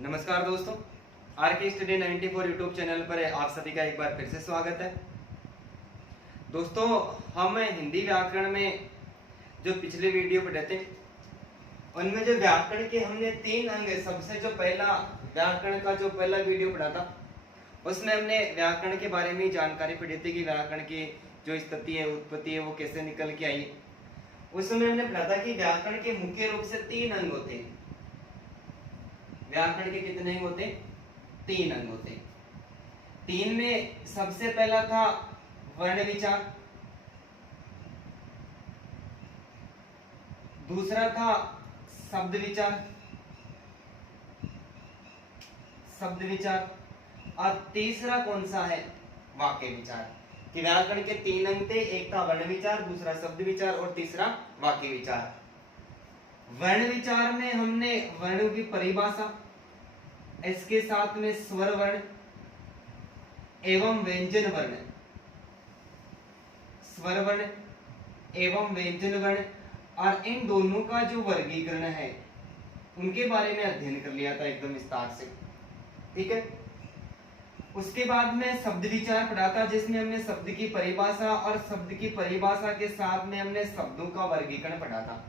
नमस्कार दोस्तों, आर के स्टडी 94 यूट्यूब चैनल पर आप सभी का एक बार फिर से स्वागत है। दोस्तों, हम हिंदी व्याकरण में जो पिछले वीडियो पढ़े थे उनमें जो व्याकरण के हमने 3 अंग, सबसे जो पहला व्याकरण का जो पहला वीडियो पढ़ा था उसमें हमने व्याकरण के बारे में जानकारी पढ़ी थी कि व्याकरण की जो स्थिति है, उत्पत्ति है, वो कैसे निकल के आई। उसमें हमने पढ़ा था कि व्याकरण के मुख्य रूप से 3 अंग होते हैं। व्याकरण के कितने अंग होते? 3 अंग होते। 3 में सबसे पहला था वर्ण विचार, दूसरा था शब्द विचार और तीसरा कौन सा है? वाक्य विचार। कि व्याकरण के 3 अंग थे, एक था वर्ण विचार, दूसरा शब्द विचार और तीसरा वाक्य विचार। वर्ण विचार में हमने वर्ण की परिभाषा, इसके साथ में स्वर वर्ण एवं व्यंजन वर्ण, स्वर वर्ण एवं व्यंजन वर्ण और इन दोनों का जो वर्गीकरण है उनके बारे में अध्ययन कर लिया था एकदम विस्तार से। ठीक है। उसके बाद में शब्द विचार पढ़ा था, जिसमें हमने शब्द की परिभाषा और शब्द की परिभाषा के साथ में हमने शब्दों का वर्गीकरण पढ़ा था।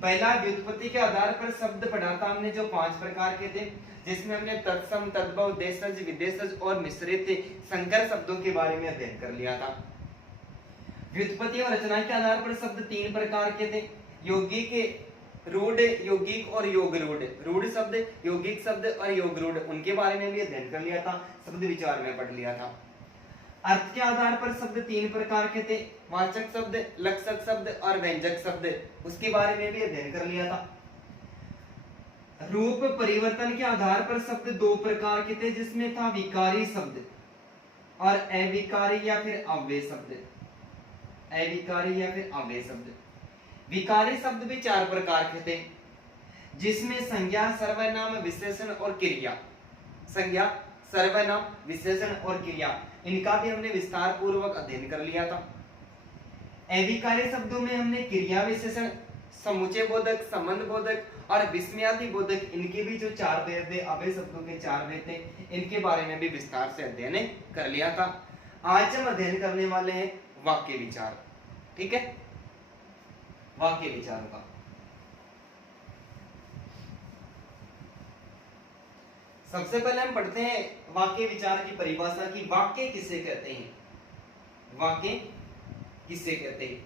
पहला व्युत्पत्ति के आधार पर शब्द पढ़ा था हमने, जो 5 प्रकार के थे, जिसमें हमने तत्सम, तद्भव, देशज, विदेशज और मिश्रित संकर शब्दों के बारे में अध्ययन कर लिया था। व्युत्पत्ति और रचना के आधार पर शब्द 3 प्रकार के थे, यौगिक, रूढ़, यौगिक और योग रूढ़। रूढ़ शब्द, यौगिक शब्द और योग रूढ़, उनके बारे में भी अध्ययन कर लिया था, शब्द विचार में पढ़ लिया था। अर्थ के आधार पर शब्द 3 प्रकार के थे, वाचक शब्द, लक्षक शब्द और व्यंजक शब्द, उसके बारे में भी अध्ययन कर लिया था। रूप परिवर्तन के आधार पर शब्द 2 प्रकार के थे, जिसमें था विकारी शब्द और अविकारी या फिर अव्यय शब्द। अविकारी या फिर अव्यय शब्द। विकारी शब्द भी 4 प्रकार के थे, जिसमें संज्ञा, सर्वनाम, विशेषण और क्रिया। संज्ञा, सर्वनाम, विशेषण और क्रिया, इनका भी हमने विस्तार पूर्वक अध्ययन कर लिया था। अविकारी शब्दों में हमने क्रिया विशेषण, समुच्चय बोधक, संबंध बोधक और विस्मयादि बोधक, इनके भी जो 4 भेद थे, अव्यय शब्दों के 4 भेद थे, इनके बारे में भी विस्तार से अध्ययन कर लिया था। आज हम अध्ययन करने वाले हैं वाक्य विचार। ठीक है, वाक्य विचारों का। सबसे पहले हम पढ़ते हैं वाक्य विचार की परिभाषा की। वाक्य किसे कहते हैं? वाक्य किसे कहते हैं?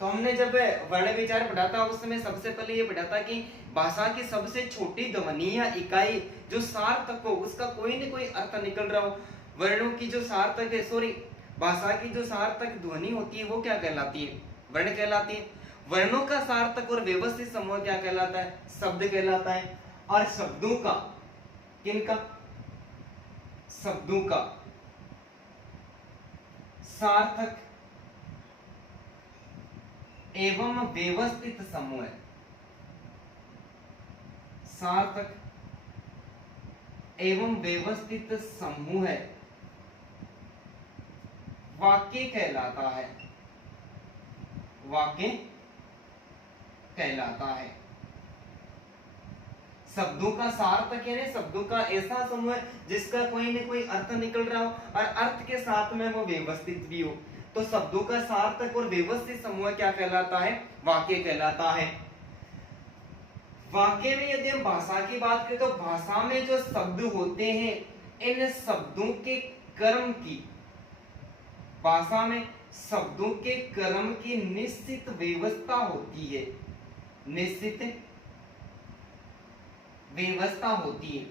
तो हमने जब वर्ण विचार पढ़ा था उस समय सबसे पहले ये पढ़ा था कि भाषा की सबसे छोटी ध्वनि या इकाई जो सार्थक हो, उसका कोई न कोई अर्थ निकल रहा हो। वर्णों की जो सार्थक है, भाषा की जो सार्थक ध्वनि होती है वो क्या कहलाती है? वर्ण कहलाती है। वर्णों का सार्थक और व्यवस्थित समूह क्या कहलाता है? शब्द कहलाता है। और शब्दों का, किनका? शब्दों का सार्थक एवं व्यवस्थित समूह है। सार्थक एवं व्यवस्थित समूह है वाक्य कहलाता है। वाक्य कहलाता है। शब्दों का सार्थक यानी शब्दों का ऐसा समूह है जिसका कोई न कोई अर्थ निकल रहा हो और अर्थ के साथ में वो व्यवस्थित भी हो, तो शब्दों का सार्थक और व्यवस्थित समूह क्या कहलाता है? वाक्य कहलाता है। वाक्य में यदि हम भाषा की बात करें तो भाषा में जो शब्द होते हैं, इन शब्दों के कर्म की, भाषा में शब्दों के कर्म की निश्चित व्यवस्था होती है। निश्चित व्यवस्था होती है।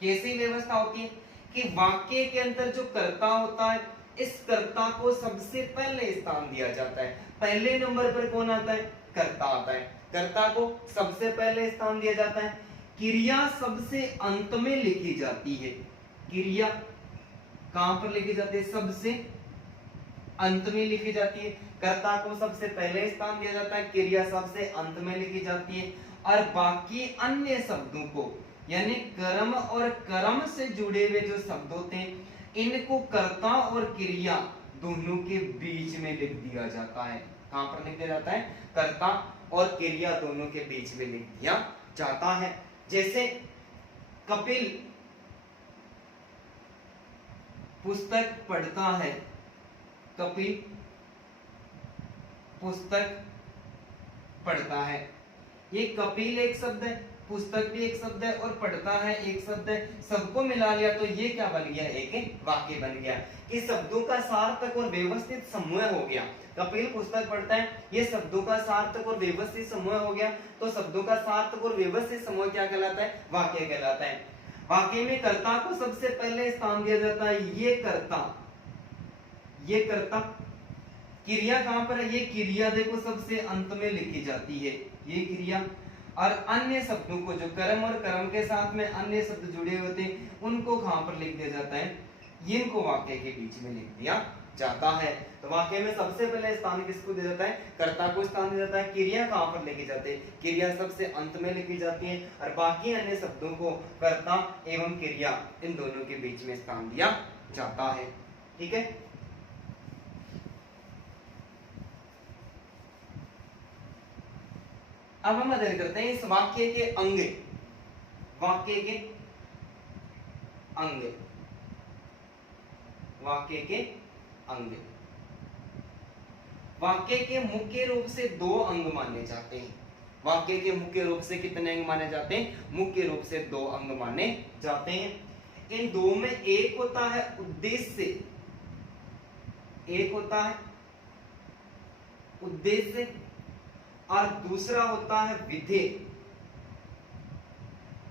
कैसी व्यवस्था होती है? कि वाक्य के अंदर जो कर्ता होता है, इस कर्ता को सबसे पहले स्थान दिया जाता है। पहले नंबर पर कौन आता है? कर्ता आता है। कर्ता को सबसे पहले स्थान दिया जाता है। क्रिया सबसे अंत में लिखी जाती है। क्रिया कहां पर लिखी जाती है? सबसे अंत में लिखी जाती है। कर्ता को सबसे पहले स्थान दिया जाता है, क्रिया सबसे अंत में लिखी जाती है और बाकी अन्य शब्दों को, यानी कर्म और कर्म से जुड़े हुए जो शब्द होते हैं, इनको कर्ता और क्रिया दोनों के बीच में लिख दिया जाता है। कहां पर लिख दिया जाता है? कर्ता और क्रिया दोनों के बीच में लिख दिया जाता है। जैसे कपिल पुस्तक पढ़ता है। कपिल पुस्तक पढ़ता है। ये कपिल एक शब्द है, पुस्तक भी एक शब्द है और पढ़ता है एक शब्द है, सबको मिला लिया तो ये क्या बन गया, एक वाक्य बन गया कि शब्दों का सार्थक और व्यवस्थित समूह हो गया। कपिल पुस्तक पढ़ता है, ये शब्दों का सार्थक और व्यवस्थित समूह हो गया। तो शब्दों का सार्थक और व्यवस्थित समूह क्या कहलाता है, वाक्य कहलाता है। वाक्य में कर्ता को सबसे पहले स्थान दिया जाता है, ये कर्ता, ये कर्ता। क्रिया कहां पर है, ये क्रिया देखो सबसे अंत में लिखी जाती है, ये क्रिया। और अन्य शब्दों को जो कर्म और कर्म के साथ में अन्य शब्द जुड़े होते हैं उनको कहां पर लिख दिया जाता है, इनको वाक्य के बीच में लिख दिया जाता है। तो वाक्य में सबसे पहले स्थान किसको दिया जाता है, कर्ता को स्थान दिया जाता है। क्रिया कहां पर लिखी जाती है, क्रिया सबसे अंत में लिखी जाती है और बाकी अन्य शब्दों को कर्ता एवं क्रिया इन दोनों के बीच में स्थान दिया जाता है। ठीक है। अब हम अध्ययन करते हैं इस वाक्य के अंग, वाक्य के अंग, वाक्य के अंग। वाक्य के मुख्य रूप से दो अंग माने जाते हैं। वाक्य के मुख्य रूप से कितने अंग माने जाते हैं, मुख्य रूप से दो अंग माने जाते हैं। इन दो में एक होता है उद्देश्य, एक होता है उद्देश्य और दूसरा होता है विधेय।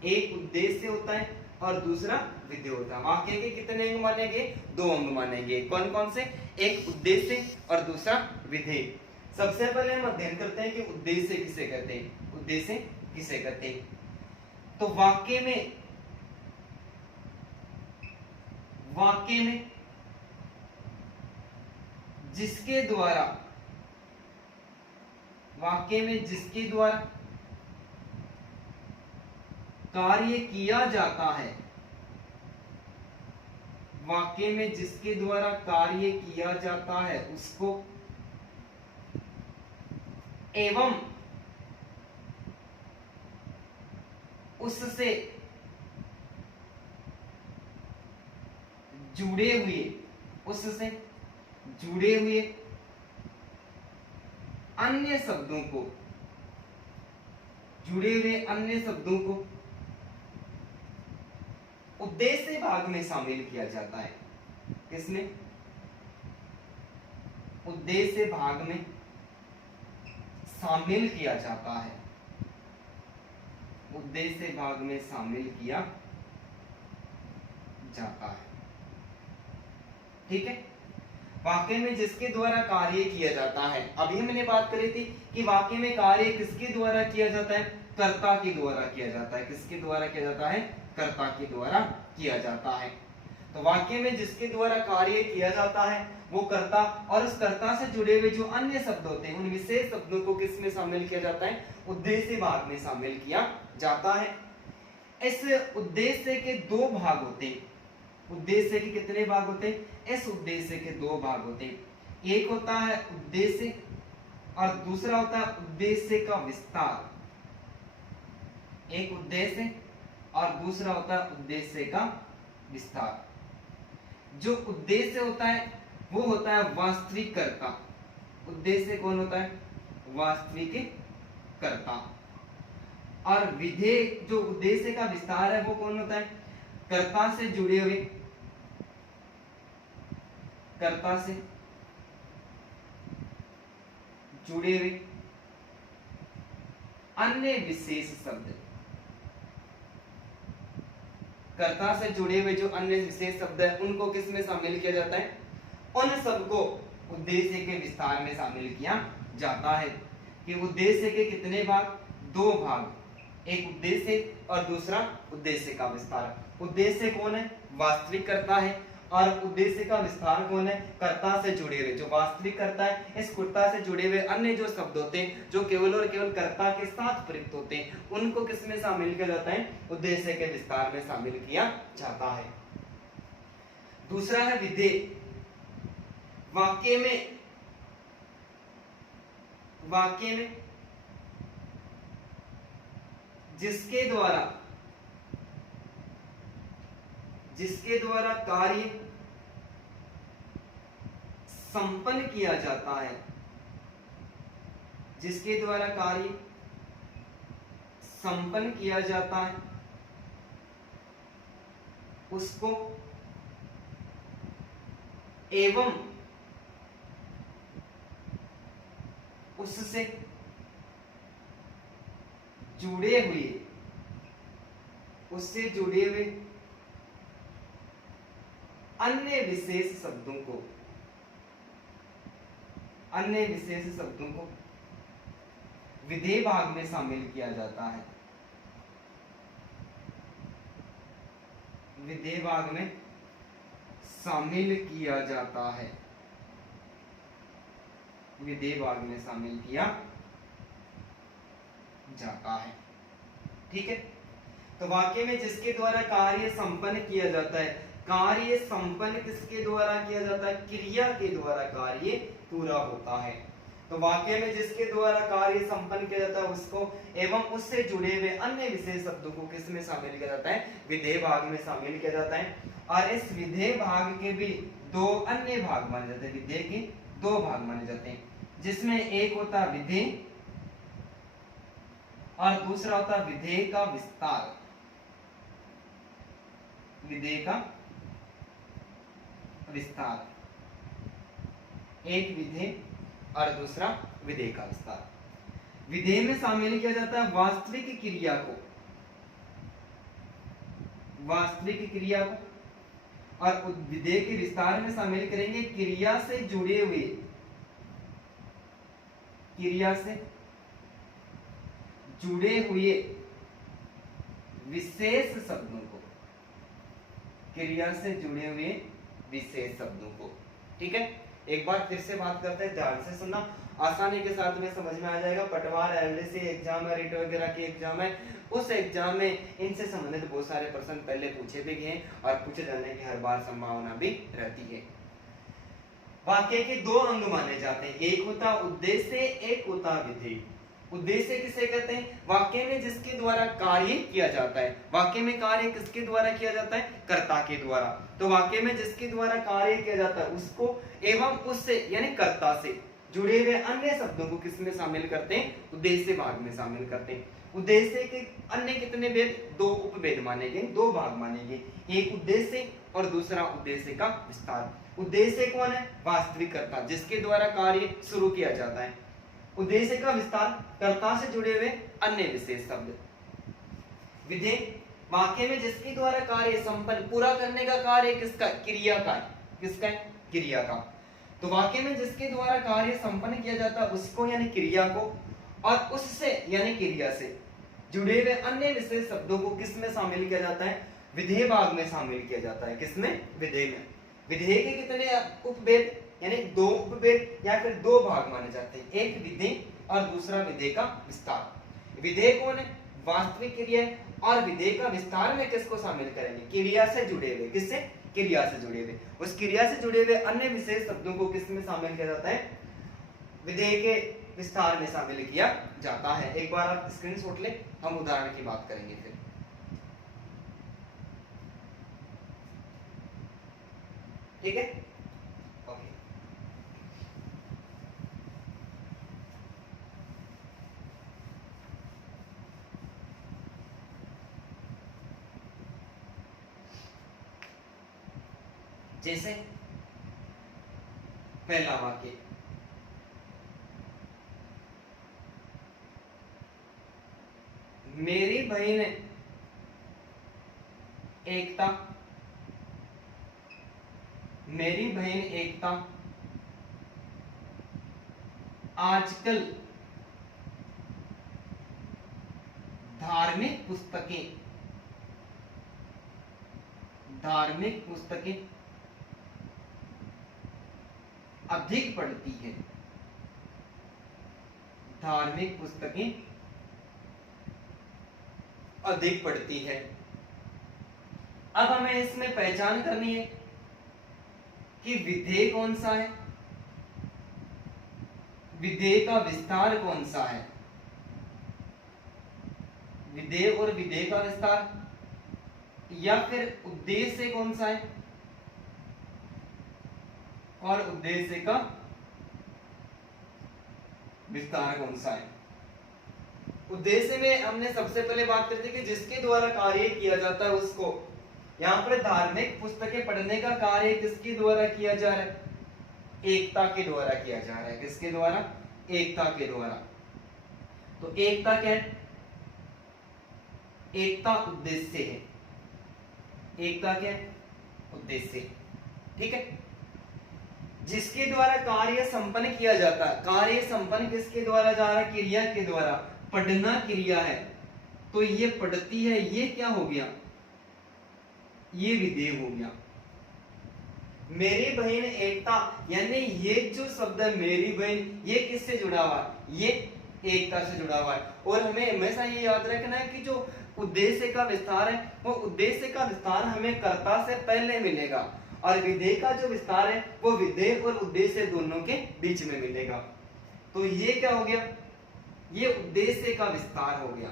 एक उद्देश्य होता है और दूसरा विधेय होता है। वाक्य के कितने अंग मानेंगे, दो अंग मानेंगे। कौन कौन से, एक उद्देश्य और दूसरा विधेय। सबसे पहले हम अध्ययन करते हैं कि उद्देश्य किसे कहते हैं, उद्देश्य किसे कहते हैं। तो वाक्य में जिसके द्वारा, वाक्य में जिसके द्वारा कार्य किया जाता है, वाक्य में जिसके द्वारा कार्य किया जाता है उसको, एवं उससे जुड़े हुए, उससे जुड़े हुए अन्य शब्दों को, जुड़े हुए अन्य शब्दों को उद्देश्य भाग में शामिल किया जाता है। किसमें, उद्देश्य भाग में शामिल किया जाता है, उद्देश्य भाग में शामिल किया जाता है। ठीक है। वाक्य में जिसके द्वारा कार्य किया जाता है, अभी हमने बात करी थी कि वाक्य में कार्य किसके द्वारा किया जाता है, कर्ता के द्वारा किया जाता है। किसके द्वारा किया जाता है, कर्ता के द्वारा किया जाता है। तो वाक्य में जिसके द्वारा कार्य किया जाता है वो कर्ता, और उस कर्ता से जुड़े हुए जो अन्य शब्द होते हैं उन विशेष शब्दों को किस में शामिल किया जाता है, उद्देश्य भाग में शामिल किया जाता है। इस उद्देश्य के दो भाग होते हैं। उद्देश्य के कितने भाग होते हैं, इस उद्देश्य के दो भाग होते हैं। एक होता है उद्देश्य और दूसरा होता है उद्देश्य का विस्तार। एक उद्देश्य और दूसरा होता है उद्देश्य का विस्तार। जो उद्देश्य होता है वो होता है वास्तविक कर्ता। उद्देश्य कौन होता है, वास्तविक कर्ता। और विधेय, जो उद्देश्य का विस्तार है वो कौन होता है, कर्ता से जुड़े हुए, कर्ता से जुड़े हुए अन्य विशेष शब्द। कर्ता से जुड़े हुए जो अन्य विशेष शब्द है उनको किस में शामिल किया जाता है, उन सबको उद्देश्य के विस्तार में शामिल किया जाता है। कि उद्देश्य के कितने भाग, दो भाग, एक उद्देश्य और दूसरा उद्देश्य का विस्तार। उद्देश्य कौन है, वास्तविक कर्ता है, और उद्देश्य का विस्तार कौन है, कर्ता से जुड़े हुए। जो वास्तविक कर्ता है, इस कर्ता से जुड़े हुए अन्य जो शब्द होते हैं जो केवल और केवल कर्ता के साथ प्रयुक्त होते हैं उनको किस में शामिल किया जाता है, उद्देश्य के विस्तार में शामिल किया जाता है। दूसरा है विधेय। वाक्य में जिसके द्वारा जिसके द्वारा कार्य संपन्न किया जाता है, जिसके द्वारा कार्य संपन्न किया जाता है, उसको एवं उससे जुड़े हुए, उससे जुड़े हुए अन्य विशेष शब्दों को, अन्य विशेष शब्दों को विधेय भाग में शामिल किया जाता है। विधेय भाग में शामिल किया जाता है, विधेय भाग में शामिल किया जाता है। ठीक है, तो वाक्य में जिसके द्वारा कार्य संपन्न किया जाता है, कार्य संपन्न किसके द्वारा किया जाता है? क्रिया के द्वारा कार्य पूरा होता है। तो वाक्य में जिसके द्वारा कार्य संपन्न किया जाता है उसको एवं उससे जुड़े हुए अन्य विशेष शब्दों को किस में शामिल किया जाता है? विधेय भाग में शामिल किया जाता है। और इस विधेय भाग के भी दो अन्य भाग माने जाते हैं, विधेय के दो भाग माने जाते हैं, जिसमें एक होता है विधेय और दूसरा होता है विधेय का विस्तार। विधेय का विस्तार, एक विधेय और दूसरा विधेय का विस्तार। विधेय में शामिल किया जाता है वास्तविक क्रिया को, वास्तविक क्रिया को, और विधेय के विस्तार में शामिल करेंगे क्रिया से जुड़े हुए, क्रिया से जुड़े हुए विशेष शब्दों को, क्रिया से जुड़े हुए विशेष शब्दों को। ठीक है, एक बार फिर से बात करते हैं, ध्यान से सुनना, आसानी के साथ में समझ में आ जाएगा। पटवार एलडीसी एग्जाम है, रिट वगैरह के एग्जाम है, उस एग्जाम में इनसे संबंधित बहुत सारे प्रश्न पहले पूछे भी गए और पूछे जाने की हर बार संभावना भी रहती है। वाक्य के दो अंग माने जाते हैं, एक होता उद्देश्य, एक होता विधेय। उद्देश्य किसे कहते हैं? वाक्य में जिसके द्वारा कार्य किया जाता है। वाक्य में कार्य किसके द्वारा किया जाता है? कर्ता के द्वारा। तो वाक्य में जिसके द्वारा कार्य किया जाता है उसको एवं उससे यानी कर्ता से जुड़े हुए अन्य शब्दों को किसमें शामिल करते हैं? उद्देश्य भाग में शामिल करते हैं। उद्देश्य के अन्य कितने भेद? दो उपभेद माने गए, दो भाग माने गए, एक उद्देश्य और दूसरा उद्देश्य का विस्तार। उद्देश्य कौन है? वास्तविक कर्ता, जिसके द्वारा कार्य शुरू किया जाता है। उद्देश्य का विस्तार, कर्ता से जुड़े हुए अन्य विशेष शब्द। विधेय, वाक्य में जिसके द्वारा कार्य संपन्न, पूरा करने का कार्य किसका? क्रिया का। किसका? क्रिया का। तो वाक्य में जिसके द्वारा कार्य संपन्न किया जाता है उसको यानी क्रिया को, और उससे यानी क्रिया से जुड़े हुए अन्य विशेष शब्दों को किस में शामिल किया जाता है? विधेय भाग में शामिल किया जाता है। किसमें? विधेय में। विधेय के कितने उपभेद यानी दो उपभेद या फिर दो भाग माने जाते हैं, एक विधेय और दूसरा विधेय का विस्तार। विधेय कौन है? वास्तविक क्रिया, और विधेय का विस्तार में किसको शामिल करेंगे? क्रिया से जुड़े हुए। किससे? क्रिया से जुड़े हुए। उस क्रिया से जुड़े हुए अन्य विशेष शब्दों को किस में शामिल किया जाता है? विधेय के विस्तार में शामिल किया जाता है। एक बार आप स्क्रीनशॉट ले, हम उदाहरण की बात करेंगे फिर। ठीक है, ओके। जैसे पहला वाक्य, मेरी बहन एकता, मेरी बहन एकता आजकल धार्मिक पुस्तकें अधिक पढ़ती है। धार्मिक पुस्तकें अधिक पढ़ती है। अब हमें इसमें पहचान करनी है कि विधेय कौन सा है, विधेय का विस्तार कौन सा है। विधेय और विधेय का विस्तार, या फिर उद्देश्य कौन सा है और उद्देश्य का विस्तार कौन सा है। उद्देश्य में हमने सबसे पहले बात करते कि जिसके द्वारा कार्य किया जाता है उसको, यहाँ पर धार्मिक पुस्तकें पढ़ने का कार्य किसके द्वारा किया जा रहा है, एकता के द्वारा किया जा रहा है। किसके द्वारा, एकता के द्वारा। तो एकता क्या है, एकता उद्देश्य है, एकता क्या है, उद्देश्य। ठीक है, जिसके द्वारा कार्य संपन्न किया जाता है, कार्य संपन्न किसके द्वारा जा रहा है, क्रिया के द्वारा। पढ़ना क्रिया है तो ये पढ़ती है, ये क्या हो गया, ये विधेय हो गया। मेरी बहन एकता, यानी ये जो शब्द है मेरी बहन, ये किससे जुड़ा हुआ है, ये एकता से जुड़ा हुआ है। और हमें हमेशा ये याद रखना है कि जो उद्देश्य का विस्तार है वो उद्देश्य का विस्तार हमें कर्ता से पहले मिलेगा, और विधेय का जो विस्तार है वो विधेय और उद्देश्य दोनों के बीच में मिलेगा। तो ये क्या हो गया, ये उद्देश्य का विस्तार हो गया।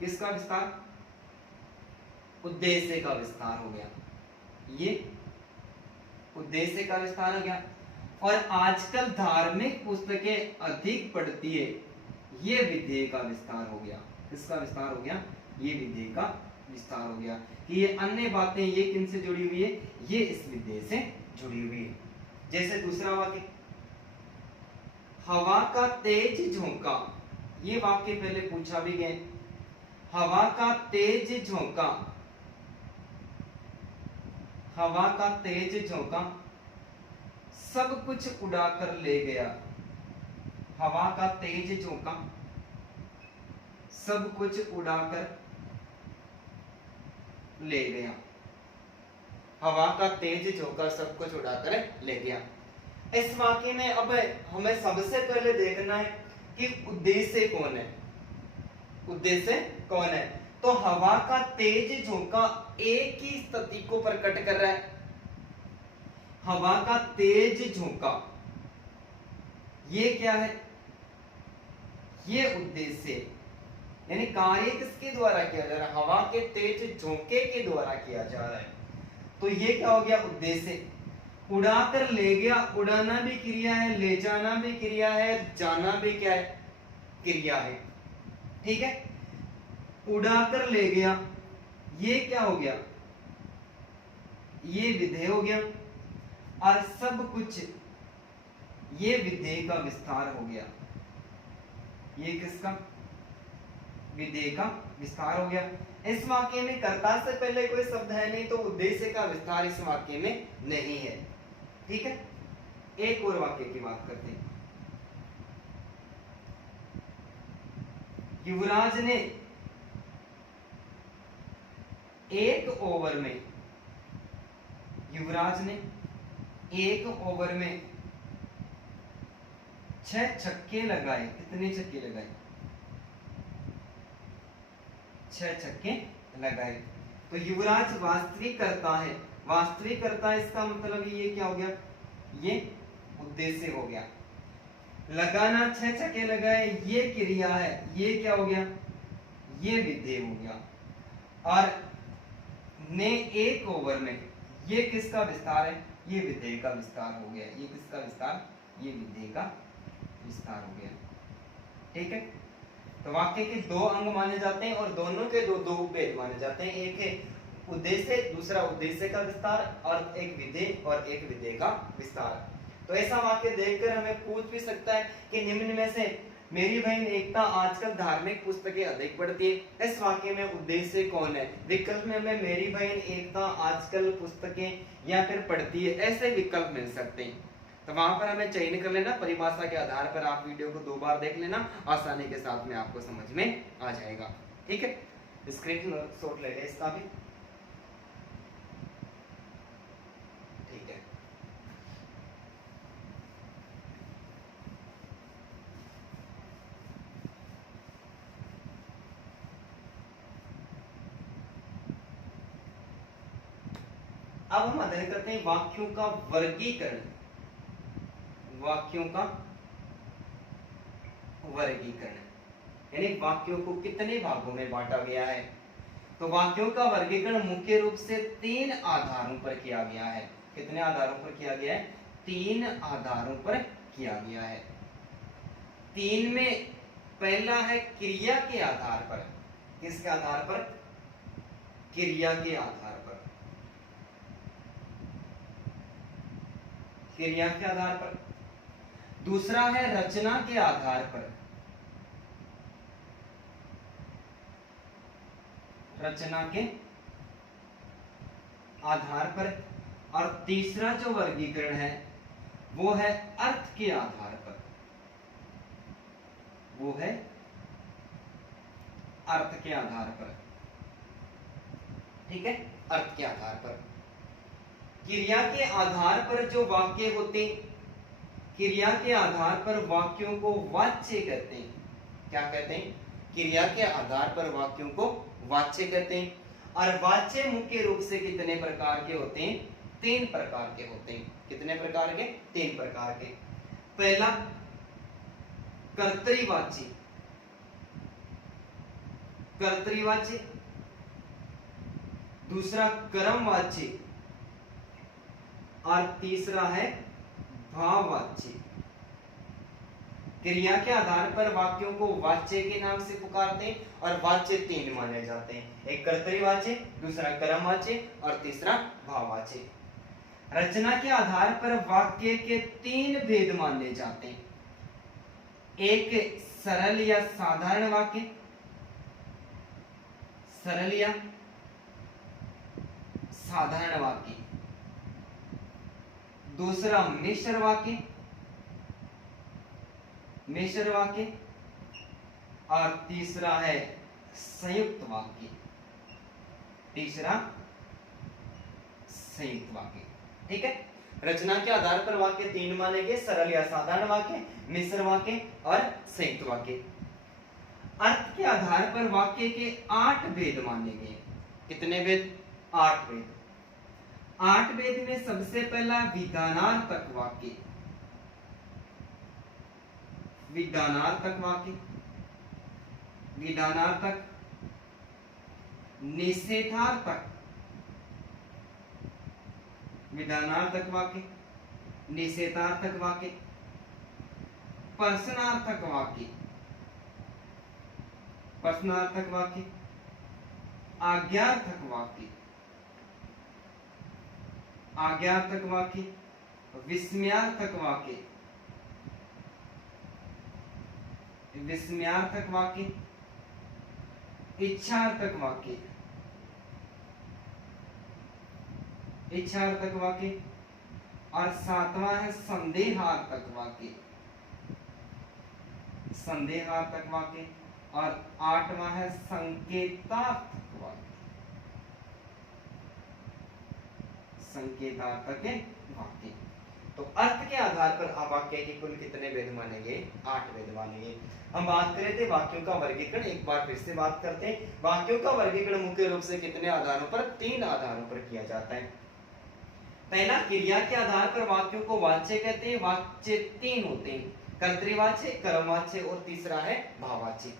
किसका विस्तार, उद्देश्य का विस्तार हो गया, ये उद्देश्य का विस्तार हो गया। और आजकल धार्मिक पुस्तकें अधिक पढ़ती है, ये विधेय का विस्तार हो गया। किसका विस्तार हो गया, ये विधेय का विस्तार हो गया कि ये अन्य बातें ये किनसे जुड़ी हुई है, ये इस विधेय से जुड़ी हुई है। जैसे दूसरा वाक्य, हवा का तेज झोंका, ये वाक्य पहले पूछा भी गया। हवा का तेज झोंका, हवा का तेज झोंका सब कुछ उड़ाकर ले गया। हवा का तेज झोंका सब कुछ उड़ाकर ले गया। हवा का तेज झोंका सब कुछ उड़ाकर ले गया। इस वाक्य में अब हमें सबसे पहले देखना है कि उद्देश्य कौन है, उद्देश्य कौन है। तो हवा का तेज झोंका एक ही स्थिति को प्रकट कर रहा है। हवा का तेज झोंका, ये क्या है, ये उद्देश्य, यानी कार्य किसके द्वारा किया जा रहा है, हवा के तेज झोंके के द्वारा किया जा रहा है। तो ये क्या हो गया, उद्देश्य। उड़ाकर ले गया, उड़ाना भी क्रिया है, ले जाना भी क्रिया है, जाना भी क्या है, क्रिया है। ठीक है, उड़ाकर ले गया, ये क्या हो गया, ये विधेय हो गया। और सब कुछ, ये विधेय का विस्तार हो गया। ये किसका, विधेय का विस्तार हो गया। इस वाक्य में कर्ता से पहले कोई शब्द है नहीं, तो उद्देश्य का विस्तार इस वाक्य में नहीं है। ठीक है, एक और वाक्य की बात करते हैं। युवराज ने एक ओवर में, युवराज ने एक ओवर में 6 छक्के लगाए। कितने छक्के लगाए, 6 छक्के लगाए। तो युवराज वास्तविक करता है, वास्तविक करता है, इसका मतलब ये क्या हो गया, ये उद्देश्य हो गया। लगाना, 6 छक्के लगाए, ये क्रिया है, ये क्या हो गया, ये विधेय हो गया। और ने एक ओवर में, ये किसका विस्तार है, ये विधेय का विस्तार हो गया। ये किसका विस्तार, ये विधेय का विस्तार हो गया। ठीक है, तो वाक्य के 2 अंग माने जाते हैं और दोनों के दो भेद माने जाते हैं। एक है उद्देश्य, दूसरा उद्देश्य का विस्तार, और एक विधेय और एक विधेय का विस्तार। तो ऐसा वाक्य देखकर हमें पूछ भी सकता है कि निम्न में से मेरी बहन एकता आजकल धार्मिक पुस्तकें अधिक पढ़ती है, इस वाक्य में उद्देश्य कौन है। विकल्प में हमें मेरी बहन एकता आजकल पुस्तकें या फिर पढ़ती है, ऐसे विकल्प मिल सकते हैं। तो वहां पर हमें चयन कर लेना, परिभाषा के आधार पर आप वीडियो को 2 बार देख लेना, आसानी के साथ में आपको समझ में आ जाएगा। ठीक है, स्क्रीनशॉट ले ले इसका भी। ठीक है, अब हम अध्ययन करते हैं वाक्यों का वर्गीकरण। वाक्यों का वर्गीकरण यानी वाक्यों को कितने भागों में बांटा गया है। तो वाक्यों का वर्गीकरण मुख्य रूप से 3 आधारों पर किया गया है। कितने आधारों पर किया गया है? 3 आधारों पर किया गया है। 3 में पहला है क्रिया के आधार पर। किसके आधार पर? क्रिया के आधार पर। क्रिया के आधार पर। दूसरा है रचना के आधार पर। रचना के आधार पर। और तीसरा जो वर्गीकरण है वो है अर्थ के आधार पर। वो है अर्थ के आधार पर। ठीक है, अर्थ के आधार पर। क्रिया के आधार पर जो वाक्य होते, क्रिया के आधार पर वाक्यों को वाच्य कहते हैं। क्या कहते हैं? क्रिया के आधार पर वाक्यों को वाच्य कहते हैं। और वाच्य मुख्य रूप से कितने प्रकार के होते हैं? 3 प्रकार के होते हैं। कितने प्रकार के? 3 प्रकार के। पहला कर्तृवाची। कर्तृवाची। दूसरा कर्मवाची और तीसरा है भाववाची। क्रिया के आधार पर वाक्यों को वाच्य के नाम से पुकारते हैं और वाच्य 3 माने जाते हैं। एक कर्तृवाची, दूसरा कर्मवाची और तीसरा भाववाची। रचना के आधार पर वाक्य के 3 भेद माने जाते हैं। एक सरल या साधारण वाक्य, सरल या साधारण वाक्य। दूसरा मिश्र वाक्य, मिश्र वाक्य। और तीसरा है संयुक्त वाक्य। तीसरा संयुक्त वाक्य। ठीक है, रचना के आधार पर वाक्य 3 माने गए, सरल या साधारण वाक्य, मिश्र वाक्य और संयुक्त वाक्य। अर्थ के आधार पर वाक्य के 8 भेद माने गए। कितने भेद? 8 भेद। 8 भेद में सबसे पहला विधानार्थक वाक्य। विधानार्थक वाक्य, विधानार्थक, निषेधार्थक, विधानार्थक वाक्य, निषेधार्थक वाक्य, प्रश्नार्थक वाक्य, प्रश्नार्थक वाक्य, आज्ञार्थक वाक्य, आज्ञार्थक वाक्य, विस्मयार्थक वाक्य, विस्मयार्थक वाक्य, इच्छार्थक वाक्य, इच्छार्थक वाक्य। और 7वां है संदेहार्थक वाक्य, संदेहार्थक वाक्य। और 8वां है संकेतार्थक वाक्य, संकेतार्थक वाक्य। तो अर्थ के आधार पर आप वाक्य के कुल कितने भेद मानेंगे? 8 भेद मानेंगे। हम बात कर रहे थे वाक्यों का वर्गीकरण, एक बार फिर से बात करते हैं। वाक्यों का वर्गीकरण मुख्य रूप से कितने आधारों पर? 3 आधारों पर किया जाता है। पहला, क्रिया के आधार पर वाक्यों को वाच्य कहते हैं। वाच्य 3 होते हैं, कर्तृवाच्य, कर्मवाच्य और तीसरा है भाववाच्य।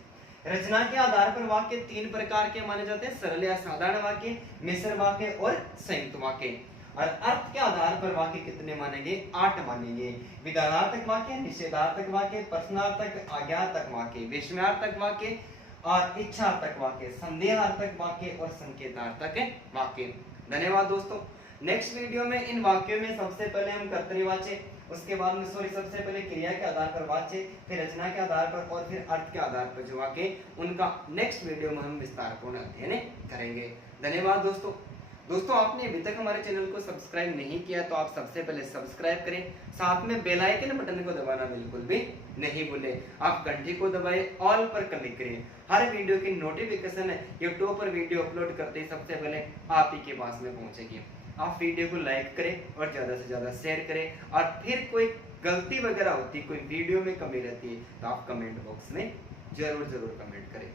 रचना के आधार पर वाक्य 3 प्रकार के माने जाते हैं, सरल या साधारण वाक्य, मिश्र वाक्य और संयुक्त वाक्य। और अर्थ के आधार पर वाक्य कितने मानेंगे? 8 मानेंगे। विधानार्थक वाक्य, निषेधार्थक वाक्य, प्रश्नार्थक, आज्ञार्थक वाक्य, विस्मयार्थक वाक्य और इच्छार्थक वाक्य, संदेहार्थक वाक्य और संकेतार्थक वाक्य। धन्यवाद दोस्तों। नेक्स्ट वीडियो में इन वाक्यों में सबसे पहले हम कर्तृवाच्य, उसके बाद में सबसे पहले क्रिया के आधार पर वाच्य, फिर रचना के आधार पर और फिर अर्थ के आधार पर जो वाक्य, उनका नेक्स्ट वीडियो में हम विस्तारपूर्ण अध्ययन करेंगे। धन्यवाद दोस्तों। दोस्तों, आपने अभी तक हमारे चैनल को सब्सक्राइब नहीं किया तो आप सबसे पहले सब्सक्राइब करें, साथ में बेल आइकन बटन को दबाना बिल्कुल भी नहीं भूलें। आप घंटी को दबाएं, ऑल पर क्लिक करें। हर वीडियो की नोटिफिकेशन यूट्यूब पर वीडियो अपलोड करते ही सबसे पहले आप ही के पास में पहुंचेगी। आप वीडियो को लाइक करें और ज्यादा से ज्यादा शेयर करें। और फिर कोई गलती वगैरह होती, कोई वीडियो में कमी रहती है तो आप कमेंट बॉक्स में जरूर कमेंट करें।